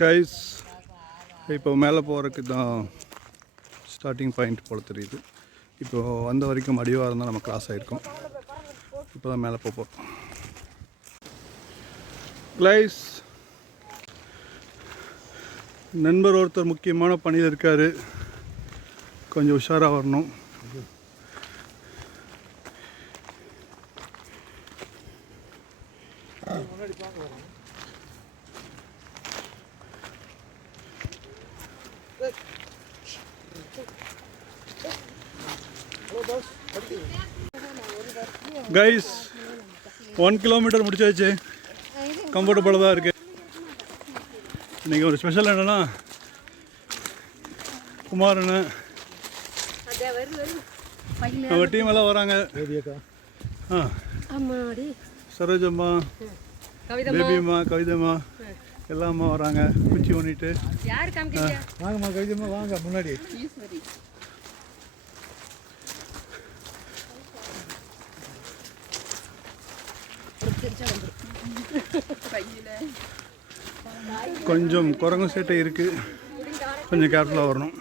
Guys, இப்போ மேலே போகிறதுக்கு தான் ஸ்டார்டிங் பாயிண்ட் போல் தெரியுது. இப்போது வந்த வரைக்கும் அடிவாரம் தான் நம்ம கிராஸ் ஆகிருக்கோம். இப்போ தான் மேலே போகிறோம். கைஸ், நண்பர் ஒருத்தர் முக்கியமான பணியில் இருக்கார், கொஞ்சம் உஷாராக வரணும். கைஸ், 1 கிலோமீட்டர் முடிச்சாச்சு. கம்ஃபர்டபுளாக தான் இருக்குது. இன்றைக்கி ஒரு ஸ்பெஷல் என்னென்னா, குமார் அண்ணன் நம்ம டீம் எல்லாம் வராங்க. சரோஜம்மா, பேபிம்மா, கவிதம்மா எல்லாம் அம்மா வராங்க. குச்சி பண்ணிட்டு வாங்கம்மா கவிதம்மா, வாங்க முன்னாடி. கொஞ்சம் குரங்கு சேட்டை இருக்குது, கொஞ்சம் கேர்ஃபுல்லாக வரணும்.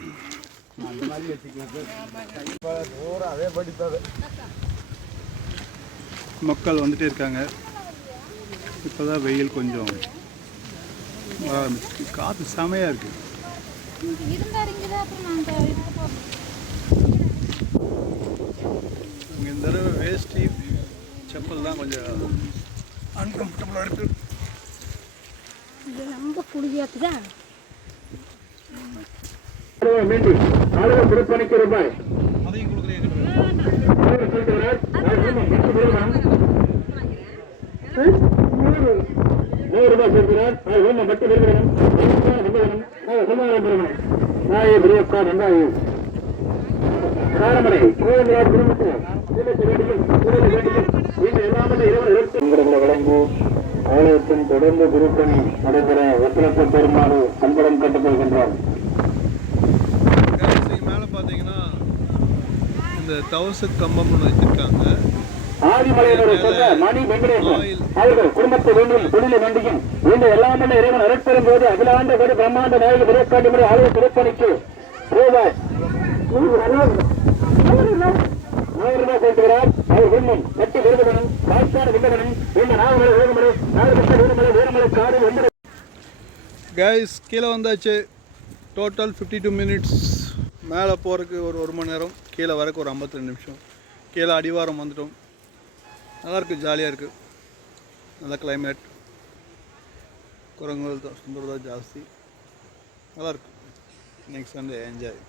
மக்கள் வந்துட்டே இருக்காங்க. இப்போ தான் வெயில் கொஞ்சம் காற்று செமையாக இருக்குது. இங்கே இந்த தடவை வேஷ்டி செப்பல் தான் கொஞ்சம் அன்கம்ஃபர்டபுளாக இருக்குது. ரொம்ப குளிர்ச்சியாக்குதா. மீண்டும் ஆளுநர் விற்பனைக்கு ரூபாய் அதையும் கொடுக்குறேன். ரூபாய் சேர்க்கிறார். மட்டும் நிறுவனம் காரமடை வழங்கி ஆலயத்தின் தொடர்ந்து குருப்பணி நடைபெற ஒத்துழைப்பு பெருமாறு அன்புடன் கட்டுக்கொள்கின்றார். மேலே பார்த்தீங்கன்னா இந்த தவச கம்பம் ஒன்று வச்சிருக்காங்க. ஆதிமலையினுடைய சொந்த மணி வெங்கடேசன் அவர்கள் குடும்பத்தை வேண்டியும் தொழிலை வேண்டியும் இந்த எல்லாமே இறைவன் அருட்பெறும் போது அகிலாண்ட ஒரு பிரம்மாண்ட நாயக விரைக்காட்டு முறை ஆலய திருப்பணிக்கு ரூபாய் 1000 செலுத்துகிறார். அவர் குடும்பம் கட்டி விருதுகனும் வாய்ப்பாடு விந்தகனும் இந்த நாகமலை வேகமலை நாகப்பட்ட வீரமலை வீரமலை காடு வெந்த கைஸ், கீழே வந்தாச்சு. Total 52 minutes. மேலே போகிறதுக்கு ஒரு 1 மணி நேரம், கீழே வரக்கு ஒரு 52 நிமிஷம். கீழே அடிவாரம் வந்துட்டோம். நல்லாயிருக்கு, ஜாலியாக இருக்குது. நல்ல கிளைமேட், குரங்குகள் தான் சுந்தரம் தான் ஜாஸ்தி. நல்லாயிருக்கு. Next Sunday enjoy.